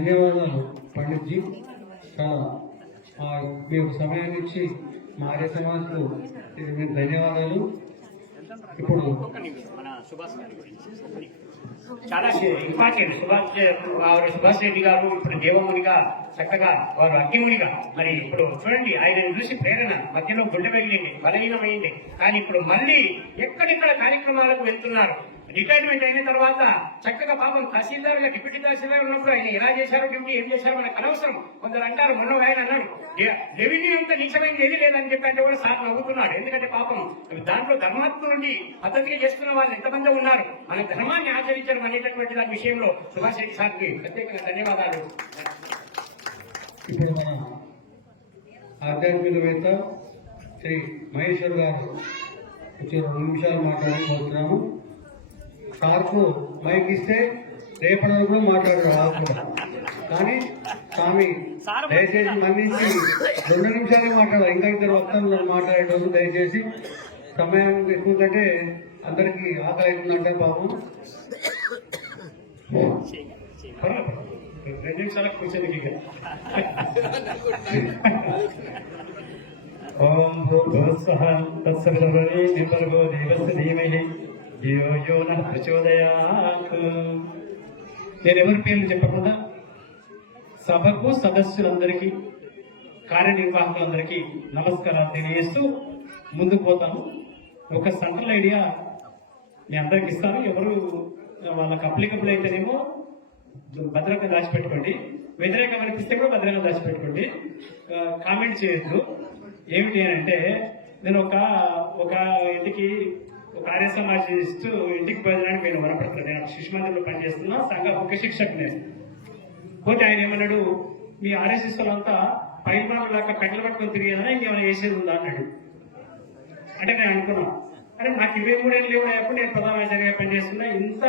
ధన్యవాదాలు పండిట్జీ. చాలా మీకు సమయాన్ని ఇచ్చి మా ఆర్య సమాజ్కు మీకు ధన్యవాదాలు. ఇప్పుడు చాలా ఇంపార్టెంట్ సుభాష్ రెడ్డి గారు ఇప్పుడు దేవమునిగా చక్కగా వారు అగ్నిమునిగా మరి ఇప్పుడు చూడండి ఆయనను చూసి ప్రేరణ మధ్యలో గుండె పగిలింది, బలహీనమైంది. కానీ ఇప్పుడు మళ్ళీ ఎక్కడెక్కడ కార్యక్రమాలకు వెళ్తున్నారు. రిటైర్మెంట్ అయిన తర్వాత చక్కగా పాపం తహసీల్దార్ గా డిప్యూటీ తహసీల్దార్ ఉన్నప్పుడు ఆయన ఎలా చేశారో డ్యూటీ ఏం చేశారో మనకు అనవసరం. కొందరు అంటారు, మొన్న ఆయన అన్నాడు రెవెన్యూ అంతా నీచమైంది ఏమీ లేదని చెప్పంటే కూడా సార్ నవ్వుతున్నాడు. ఎందుకంటే పాపం దాంట్లో ధర్మాత్మ నుండి పద్ధతిగా చేస్తున్న వాళ్ళు ఎంతమంది ఉన్నారు, మన ధర్మాన్ని ఆచరించడం అనేటటువంటి దాని విషయంలో సుభాష్ రెడ్డి సార్కి ప్రత్యేకంగా ధన్యవాదాలు. ఇప్పుడు మన ఆధ్యాత్మికవేత్త శ్రీ మహేశ్వర్ గారు వచ్చి 2 నిమిషాలు మాట్లాడబోతున్నాము. సార్కు మైక్ ఇస్తే రేపటి వరకు మాట్లాడరు కానీ స్వామి దయచేసి మన్నించి 2 నిమిషాలే మాట్లాడాలి. ఇంకా ఇద్దరు వక్తలు మాట్లాడేటప్పుడు దయచేసి సమయం ఎక్కువకంటే అందరికీ ఆకలి అవుతుందంటే బాబు 2 నిమిషాలకు కూర్చొని ఓం భూర్భువస్సః తత్సవితుర్వరేణ్యం భర్గో దేవस्य ధీమహి ధియో యో నః ప్రచోదయాత్. నేను ఎవరి పేర్లు చెప్పకుండా సభకు సదస్సులందరికీ కార్యనిర్వాహకులందరికీ నమస్కారాలు తెలియజేస్తూ ముందుకు పోతాను. ఒక సెంట్రల్ ఐడియా మీ అందరికి ఇస్తాను. ఎవరు వాళ్ళకి అప్లికబుల్ అయితేనేమో భద్రంగా దాచిపెట్టుకోండి, వ్యతిరేకం అనిపిస్తే కూడా భద్రంగా దాచిపెట్టుకోండి, కామెంట్ చేయొద్దు. ఏమిటి అని అంటే, నేను ఒక ఇంటికి ఒక ఆర్య సమాజిస్ట్ ఇంటికి భోజనానికి నేను వనపడతాను. నేను శిశు మందిరంలో పనిచేస్తున్నా, సంఘ ముఖ్య శిక్షకు నేను పోతే ఆయన ఏమన్నాడు, మీ ఆర్ఎస్ఎస్ వాళ్ళంతా పైన దాకా పెంటలు పట్టుకొని తిరిగేదన్నా ఇంకేమైనా చేసేది ఉందా అన్నాడు. అంటే నేను అనుకున్నా, అంటే నాకు 23 ఏళ్ళు లేవునప్పుడు నేను ప్రధానాచార్యగా పనిచేస్తున్నా, ఇంత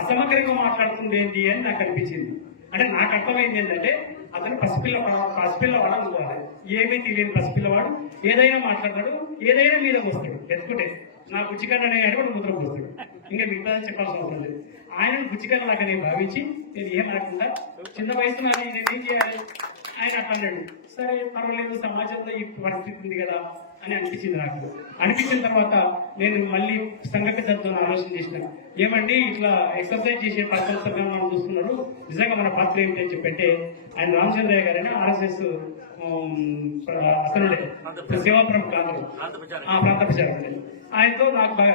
అసమగ్రంగా మాట్లాడుతుంది ఏంటి అని నాకు అనిపించింది. అంటే నాకు అర్థమైంది ఏంటంటే, అతను పసిపిల్లవాడు అనుకోవాలి. ఏమీ తెలియని పసిపిల్లవాడు ఏదైనా మాట్లాడతాడు, ఏదైనా మీద వస్తాడు, ఎత్తుకుంటే నా బుచ్చికన్న అడిగి ముద్ర పోస్తాడు. ఇంకా మిగతా చెప్పాల్సిన అవసరం లేదు. ఆయన బుచ్చికన్న లాగా నేను భావించి నేను ఏం అనకుండా చిన్న వయసులో నేను ఏం చేయాలి ఆయన అట్లా అన్నాడు. సరే పర్వాలేదు, సమాజంలో ఈ పరిస్థితి ఉంది కదా అని అనిపించింది నాకు. అనిపించిన తర్వాత నేను మళ్ళీ సంఘ పెద్దలతో ఆలోచన చేసినాను. ఏమండి ఇట్లా ఎక్సర్సైజ్ చేసే పద్ధతులు మనం చూస్తున్నారు, నిజంగా మన పాత్ర ఏమిటి అని చెప్పంటే, ఆయన రామచంద్రయ్య గారైనా ఆర్ఎస్ఎస్ అతనుడే సేవాపురం ప్రాంత ప్రచారం. ఆయనతో నాకు బాగా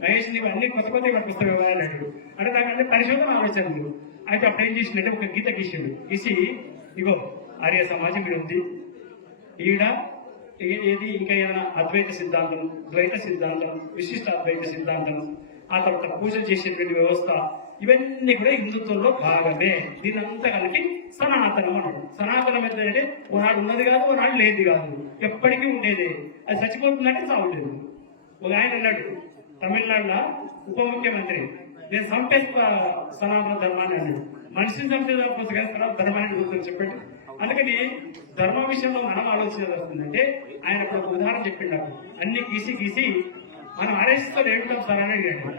మహేష్ నీవు అన్ని కొత్త పట్టుకొస్తావు అన్నాడు. అంటే నాకంటే పరిశోధన ఆలోచనలు. అయితే అప్పుడు ఏం చేసిందంటే ఒక గీత గీసిండు. గీసి ఇగో ఆర్య సమాజం ఇక్కడ ఉంది, ఈడ ఏది ఇంకా ఏమైనా అద్వైత సిద్ధాంతం, ద్వైత సిద్ధాంతం, విశిష్ట అద్వైత సిద్ధాంతం, ఆ తర్వాత పూజలు చేసేటువంటి వ్యవస్థ, ఇవన్నీ కూడా హిందుత్వంలో భాగమే. దీనంతా కలిపి సనాతనం అన్నాడు. సనాతనం ఏంటంటే ఓనాడు ఉన్నది కాదు, ఓనాడు లేది కాదు, ఎప్పటికీ ఉండేది. అది చచ్చిపోతుందంటే సాగులేదు. ఒక ఆయన అన్నాడు, తమిళనాడులో ఉప ముఖ్యమంత్రి, నేను చంపేస్తా సనాతన ధర్మాన్ని అన్నాడు. మనిషిని చంపేదానికోసం కదా ధర్మాన్ని గుర్తు చెప్పండి. అందుకని ధర్మ విషయంలో మనం ఆలోచించాల్సిందంటే, ఆయన ఇప్పుడు ఒక ఉదాహరణ చెప్పిండు నాకు. అన్ని గీసి మనం ఆర్ఎస్ఎస్తో ఏడుతాం సార్ అని అడిగాడు.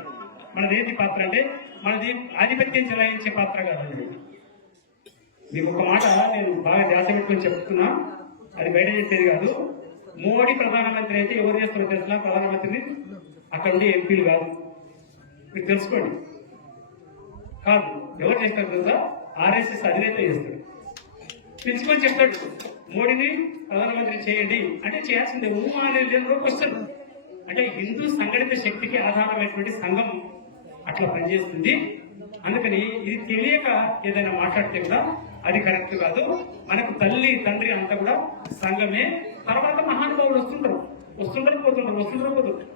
మనది ఏంటి పాత్ర అంటే, మనది ఆధిపత్యం చెలాయించే పాత్ర కాదండి. మీకు ఒక మాట నేను బాగా ధ్యాస పెట్టుకొని చెప్తున్నా, అది బయట చెప్పేది కాదు. మోడీ ప్రధానమంత్రి అయితే ఎవరు చేస్తారో తెలిసిన ప్రధానమంత్రిని అక్కడ ఉండే ఎంపీలు కాదు, మీరు తెలుసుకోండి. కాదు, ఎవరు చేస్తారు తెలుసా? ఆర్ఎస్ఎస్ అధినేత చేస్తాడు. పిలుచుకొని చెప్తాడు, మోడీని ప్రధానమంత్రి చేయండి అంటే చేయాల్సిందే. అనేది క్వశ్చన్. అంటే హిందూ సంఘటిత శక్తికి ఆధారమైనటువంటి సంఘం అట్లా పనిచేస్తుంది. అందుకని ఇది తెలియక ఏదైనా మాట్లాడితే కూడా అది కరెక్ట్ కాదు. మనకు తల్లి తండ్రి అంతా కూడా సంఘమే. తర్వాత మహానుభావులు వస్తుంటారు పోతుంటారు.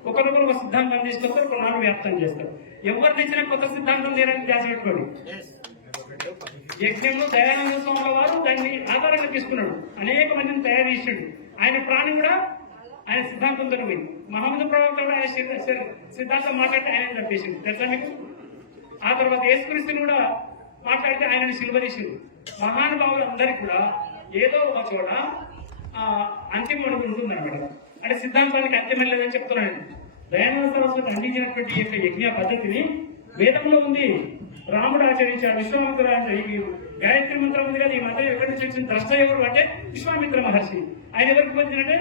ఒకరికొకరు ఒక సిద్ధాంతం తీసుకొస్తారు, కొన్నాళ్ళు వ్యాప్తం చేస్తారు. ఎవరు తెచ్చినా కొత్త సిద్ధాంతం నేరని ధ్యాస పెట్టుకోండి. యజ్ఞంలో దయానంద స్వామి వారు దాన్ని ఆధారంగా తీసుకున్నాడు, అనేక మందిని తయారు చేసాడు. ఆయన ప్రాణం కూడా ఆయన సిద్ధాంతంతో పోయింది. మహమ్మద్ ప్రవక్త కూడా ఆయన సిద్ధాంతం మాట్లాడితే ఆయన చంపేసింది, తెలుసా మీకు? ఆ తర్వాత యేసుక్రీస్తుని కూడా మాట్లాడితే ఆయనని సిలువదీసింది. మహానుభావులు అందరికీ కూడా ఏదో ఒక చోట అంతిమ అడుగు ఉంటుందన్నమాట. అంటే సిద్ధాంతానికి అంతిమం లేదని చెప్తున్నాను. దయానంద సరస్వతి అందించినటువంటి యొక్క యజ్ఞ పద్ధతిని వేదంలో ఉంది. రాముడు ఆచరించాడు, విశ్వామిత్ర ఈ గాయత్రి మంత్రం ఉంది కదా, ఈ మంత్రం ఎక్కడి నుంచి వచ్చింది? ద్రష్ట ఎవరు అంటే విశ్వామిత్ర మహర్షి. ఆయన ఎవరికి బోధించాడంటే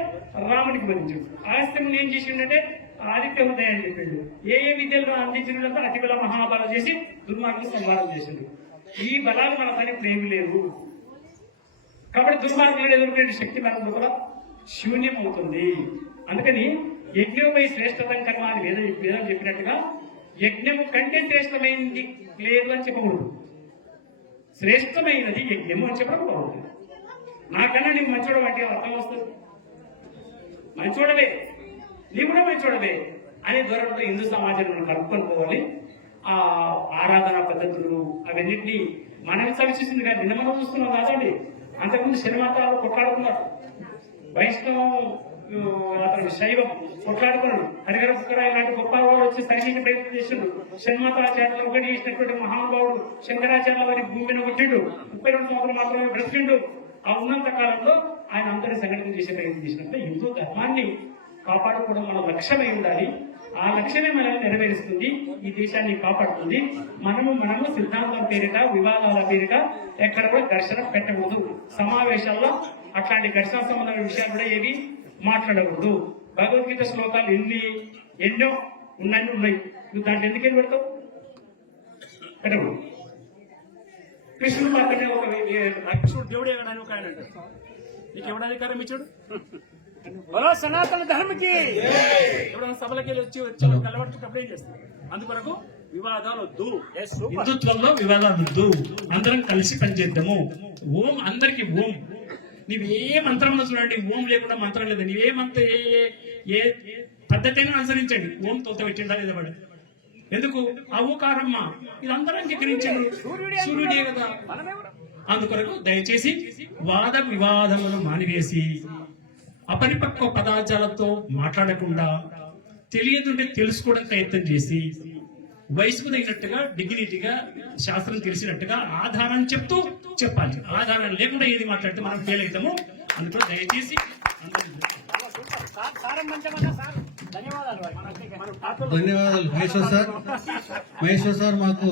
రాముడికి బోధించాడు. ఆస్తిని ఏం చేసిండంటే ఆదిత్య ఉదయం అని చెప్పాడు. ఏ విద్యలు అందించినంత అతి బల మహాబలం చేసి దుర్మార్గులు సంహారం చేసిండు. ఈ బలాలు మన పని ఇప్పుడు ఏమి లేవు కాబట్టి దుర్మార్గులు ఎదుర్కొనే శక్తి మన కూడా శూన్యం అవుతుంది. అందుకని యజ్ఞమై శ్రేష్టతం కర్మ అని వేదం చెప్పినట్టుగా యజ్ఞము కంటే శ్రేష్టమైనది లేదు అని చెప్పకూడదు. శ్రేష్టమైనది యజ్ఞము అని చెప్పడం బాగుంటుంది. నాకన్నా నీకు మంచోడవు అంటే అర్థం వస్తుంది. మంచోడవే, నీ కూడా మంచోడవే అనే ధోరణితో హిందూ సమాజంలో కలుపుకొని పోవాలి. ఆ ఆరాధన పద్ధతులు అవన్నింటినీ మనం చవిచేసింది కానీ నిన్న మనం చూస్తున్నాం కాదండి. అంతకుముందు శనిమాతాలు కొట్లాడుకున్నారు, వైష్ణవం అతను శైవం కొట్లాడుకున్నాడు. హరిహర పుక్కర ఇలాంటి గొప్ప వాడు వచ్చి సైనిక ప్రయత్నం చేసిండు. షణ్మాతాచార్యులు ఒకటి చేసినటువంటి మహానుభావుడు శంకరాచార్యుల వారి భూమిని కొట్టిండు. 32 సంవత్సరాలు మాత్రమే బ్రతికిండు. ఆ ఉన్నంత కాలంలో ఆయన అందరి సంఘటన చేసే ప్రయత్నం చేసినప్పుడు హిందూ ధర్మాన్ని కాపాడుకోవడం మన లక్ష్యమై ఉండాలి. ఆ లక్ష్యమే మనల్ని నెరవేరుస్తుంది, ఈ దేశాన్ని కాపాడుతుంది. మనము సిద్ధాంతం పేరిట వివాదాల పేరిట ఎక్కడ కూడా ఘర్షణ పెట్టకూడదు. సమావేశాల్లో అట్లాంటి ఘర్షణ సంబంధమైన విషయాలు కూడా ఏవి మాట్లాడకూడదు. భగవద్గీత శ్లోకాలు ఎన్నో ఉన్నాయి. నువ్వు దాంట్లో ఎందుకు పెడతావు? పెట్టకూడదు. కృష్ణుడు మాత్రమే ఒక కృష్ణుడు దేవుడే కానీ ఒక ఆయన అంటారు. నీకు ఎవడ అధికారం ఇచ్చాడు? సనాతన ధర్మకి ఎవరైనా సభలకి వచ్చి కలబడుతున్నప్పుడు ఏం చేస్తారు? అందుకొరకు వివాదాలు వద్దు. హిందుత్వంలో వివాదాలు వద్దు. అందరం కలిసి పనిచేద్దాము. ఓం అందరికి ఓం. నీవు ఏ మంత్రంలో చూడండి, ఓం లేకుండా మంత్రం లేదు. నీవే మంత్ర ఏ పద్ధతి అయినా అనుసరించండి. ఓం తోత పెట్టిండా లేదా వాడు? ఎందుకు అవుకారమ్మ ఇది అందరూ అంగీకరించండి. సూర్యుడే కదా. అందుకొరకు దయచేసి వాద వివాదములను మానివేసి అపరిపక్వ పదార్థాలతో మాట్లాడకుండా తెలియదుంటే తెలుసుకోవడం ప్రయత్నం చేసి వయసుకు తగినట్టుగా డిగ్నిటీగా శాస్త్రం తెలిసినట్టుగా ఆధారాన్ని చెప్తూ చెప్పాలి. ఆధారం లేకుండా ఏది మాట్లాడితే మనం ఫెయిల్ అవుతాము. అందుకో దయచేసి ధన్యవాదాలు మహేశ్వర్ సార్. మహేశ్వర్ సార్ మాకు